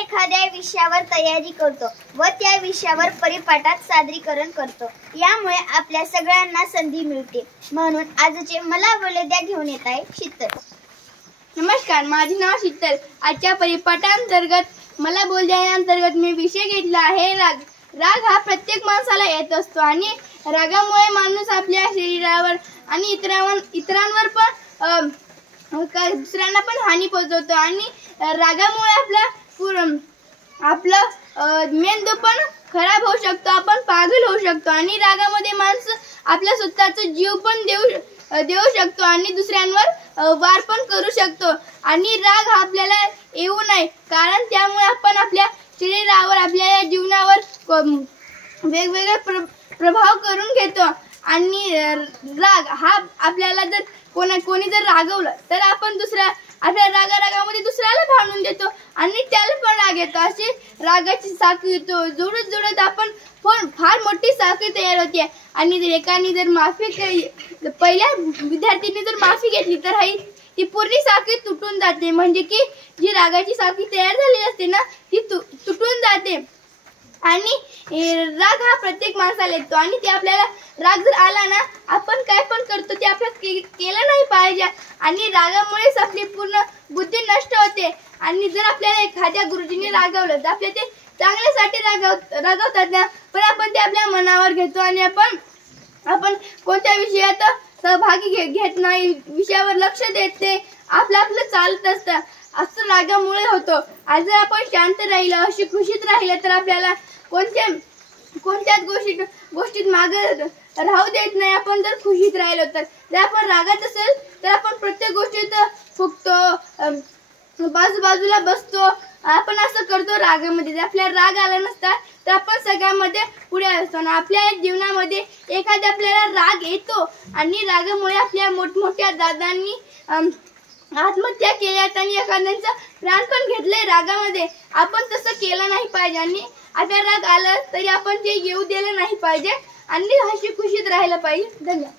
एखाद्या विषयावर तयारी करतो व त्या विषयावर परिपाठात सादरीकरण करतो, यामुळे आपल्या सगळ्यांना संधी मिळते. म्हणून आजचे मला बोलू द्या घेऊन येत आहे शीतल. नमस्कार, माझे नाव शीतल. आजच्या परिपाठांतर्गत मला बोल द्याअंतर्गत मी विषय घेतला आहे राग. राग हा प्रत्येक माणसाला येत असतो आणि रागामुळे माणूस आपल्या शरीरावर आणि इतरांवर पण दुसऱ्यांना पण हानी पोहोचवतो आणि रागामुळे आपला मेंदू पण खराब होऊ शकतो, आपण पागल होऊ शकतो आणि रागामध्ये माणूस आपल्या स्वतःचा जीव पण देऊ शकतो आणि दुसऱ्यांवर वार पण करू शकतो. आणि राग हा आपल्याला येऊ नये, कारण त्यामुळे आपण आपल्या शरीरावर आपल्या जीवनावर वेगवेगळे प्रभाव करून घेतो. आणि राग हा आपल्याला जर कोणी जर रागवलं तर आपण आपल्या रागामध्ये दुसऱ्याला भांडून देतो आणि त्याला पण राग येतो. अशी रागाची साखळी येतो, जोडत आपण फार मोठी साखळी तयार होते. आणि जर एकाने जर पहिल्या विद्यार्थ्यांनी जर माफी घेतली तर ती पूर्ण साखळी तुटून जाते. म्हणजे की जी रागाची साखळी तयार झालेली असते ना, ती तुटून जाते. आणि राग हा प्रत्येक माणसाला येतो आणि ते आपल्याला राग जर आला ना, आपण काय पण करतो ते आपल्याला केलं नाही पाहिजे. आणि रागामुळेच आपली पूर्ण बुद्धी नष्ट होते. आणि जर आपल्याला एखाद्या गुरुजींनी रागवलं तर आपल्या ते चांगल्यासाठी रागवतात ना, पण आपण ते आपल्या मनावर घेतो आणि आपण कोणत्या विषयात सहभागी घेत नाही, विषयावर लक्ष देत नाही, आपलं चालत असतं. असं रागामुळे होतं. आज जर आपण शांत राहिलं, अशी खुशीत राहिलं तर आपल्याला कोणत्याच गोष्टीत मागे राहू देत नाही. आपण जर खुशीत राहिलो तर जर आपण रागात असेल तर आपण प्रत्येक गोष्टीत फुगतो, बाजूला बसतो, आपण असं करतो रागामध्ये. जर आपल्याला राग आला नसता तर आपण सगळ्यामध्ये पुढे असतो. आपल्या जीवनामध्ये एखाद्या आपल्याला राग येतो आणि रागामुळे आपल्या मोठमोठ्या दादांनी आत्महत्या केल्यात आणि एखाद्यांचा प्राण पण घेतलंय रागामध्ये. आपण तसं केलं नाही पाहिजे आणि आपल्या राग आला तरी आपण ते येऊ दिलं नाही पाहिजे आणि हशी खुशीत राहायला पाहिजे. धन्यवाद.